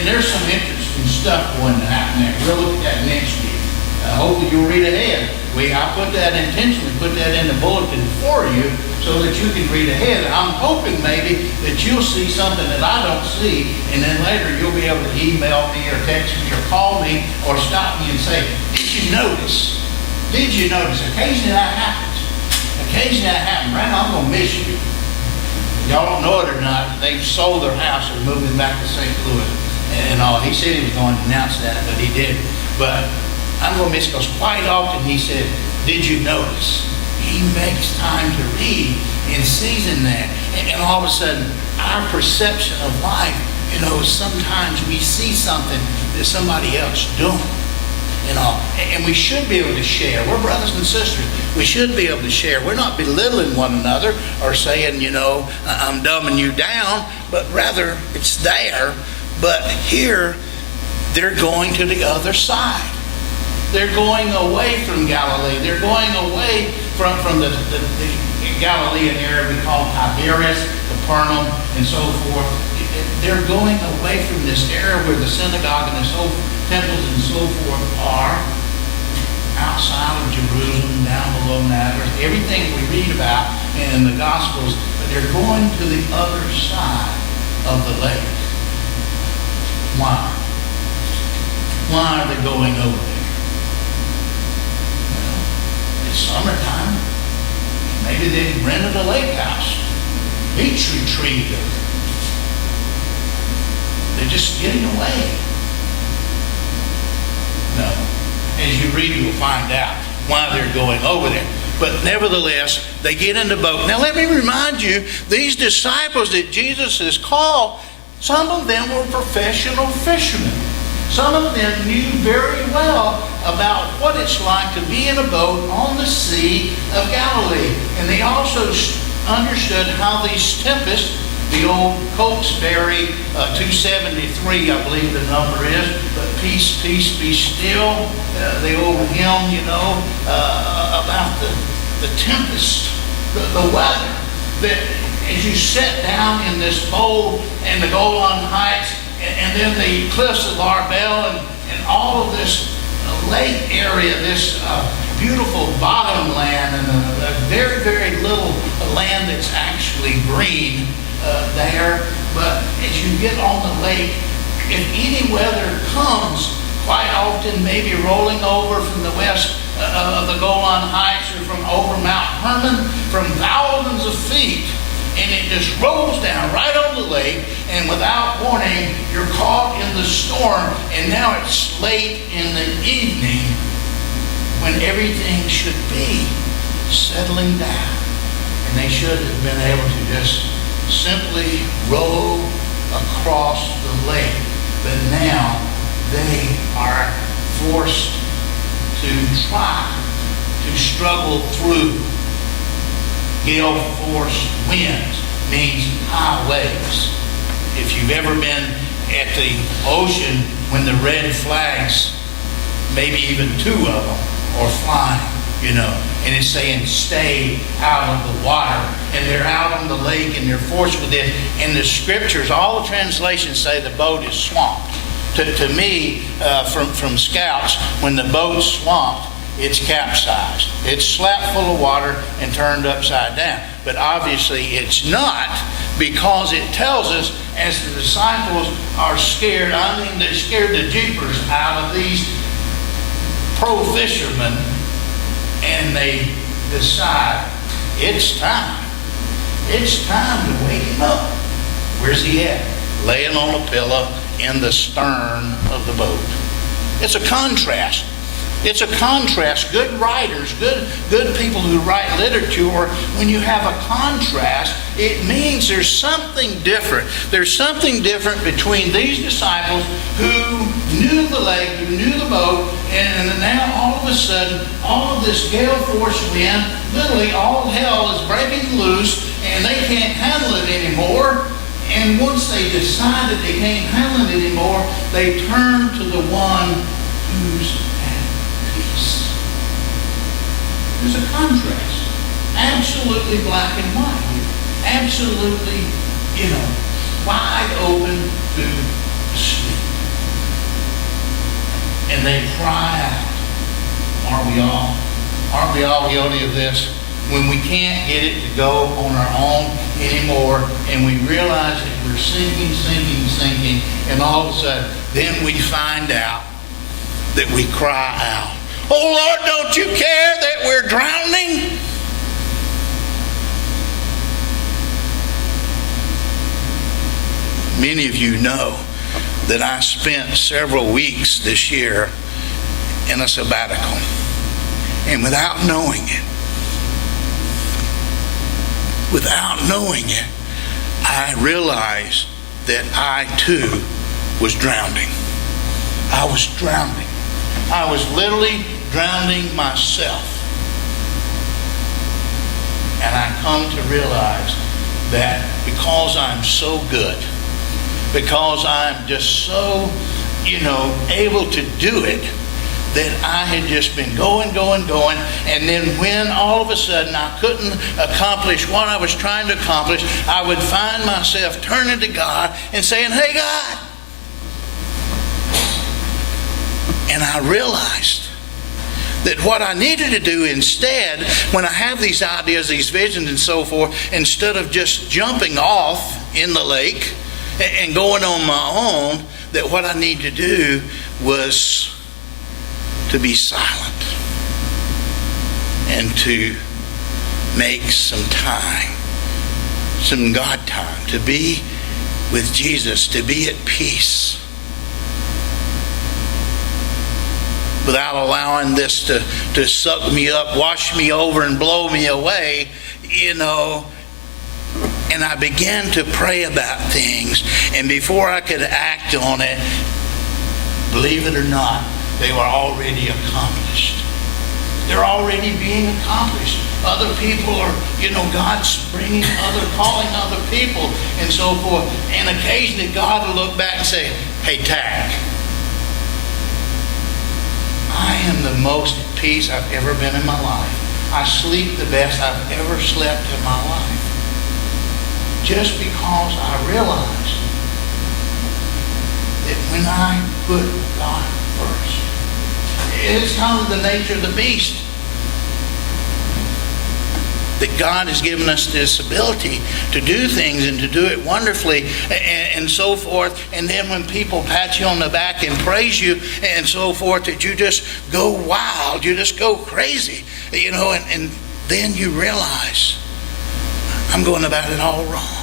And there's some interesting stuff going to happen there. We'll look at that next week. Hopefully you'll read ahead. I put that intentionally, put that in the bulletin for you so that you can read ahead. I'm hoping maybe that you'll see something that I don't see, and then later you'll be able to email me or text me or call me or stop me and say, did you notice? Did you notice? Occasionally that happens. Occasionally that happens. Right now I'm going to miss you. Y'all don't know it or not, they've sold their house and moving back to St. Louis and all. He said he was going to announce that, but he didn't. But I'm going to miss, because quite often he said, did you notice? He makes time to read and sees in that. And all of a sudden, our perception of life, sometimes we see something that somebody else don't. And we should be able to share. We're brothers and sisters. We should be able to share. We're not belittling one another or saying, I'm dumbing you down, but rather it's there. But here, they're going to the other side. They're going away from Galilee. They're going away from the Galilean area we call Tiberias, Capernaum, and so forth. They're going away from this area where the synagogue and the temples and so forth are, outside of Jerusalem, down below Nazareth, everything we read about in the Gospels, but they're going to the other side of the lake. Why? Why are they going over there? It's summertime. Maybe they rented a lake house, beach retreat. They're just getting away. No. As you read, you'll find out why they're going over there. But nevertheless, they get in the boat. Now let me remind you, these disciples that Jesus has called, some of them were professional fishermen. Some of them knew very well about what it's like to be in a boat on the Sea of Galilee. And they also understood how these tempests, the old Cokesbury 273, I believe the number is, but peace, peace, be still, the old hymn, about the tempest, the weather, that as you sit down in this bowl and the Golan Heights, and then the cliffs of Arbel and all of this lake area, this beautiful bottom land, and a very, very little land that's actually green there. But as you get on the lake, if any weather comes, quite often maybe rolling over from the west of the Golan Heights or from over Mount Hermon from thousands of feet, and it just rolls down right on the lake, and without warning, you're caught in the storm, and now it's late in the evening when everything should be settling down. And they should have been able to just simply row across the lake. But now they are forced to try to struggle through. Gale force winds means high waves. If you've ever been at the ocean when the red flags, maybe even two of them, are flying, and it's saying stay out of the water, and they're out on the lake and they're forced with it. And the scriptures, all the translations say the boat is swamped. To me, from scouts, when the boat's swamped, it's capsized. It's slapped full of water and turned upside down. But obviously it's not, because it tells us as the disciples are scared, they're scared the jeepers out of these pro fishermen, and they decide it's time. It's time to wake him up. Where's he at? Laying on a pillow in the stern of the boat. It's a contrast. It's a contrast. Good writers, good people who write literature, when you have a contrast, it means there's something different. There's something different between these disciples who knew the lake, who knew the boat, and now all of a sudden, all of this gale force wind, literally all hell is breaking loose, and they can't handle it anymore. And once they decide that they can't handle it anymore, they turn to the one who's there's a contrast. Absolutely black and white. Absolutely, wide open to sleep. and they cry out. Aren't we all? Aren't we all guilty of this? When we can't get it to go on our own anymore, and we realize that we're sinking, and all of a sudden, then we find out that we cry out, "Oh Lord, don't you care that we're drowning?" Many of you know that I spent several weeks this year in a sabbatical. And without knowing it, I realized that I too was drowning. I was drowning. I was literally drowning myself. And I come to realize that because I'm so good, because I'm just so, able to do it, that I had just been going. And then when all of a sudden I couldn't accomplish what I was trying to accomplish, I would find myself turning to God and saying, "Hey, God." And I realized that what I needed to do instead, when I have these ideas, these visions and so forth, instead of just jumping off in the lake and going on my own, that what I need to do was to be silent and to make some time, some God time, to be with Jesus, to be at peace, without allowing this to suck me up, wash me over, and blow me away, And I began to pray about things, and before I could act on it, believe it or not, they were already accomplished. They're already being accomplished. Other people are, God's calling other people and so forth. And occasionally God will look back and say, "Hey, Tac, I am the most at peace I've ever been in my life. I sleep the best I've ever slept in my life." Just because I realized that when I put God first, it's kind of the nature of the beast. That God has given us this ability to do things and to do it wonderfully and so forth. And then when people pat you on the back and praise you and so forth, that you just go wild, you just go crazy, and then you realize, I'm going about it all wrong.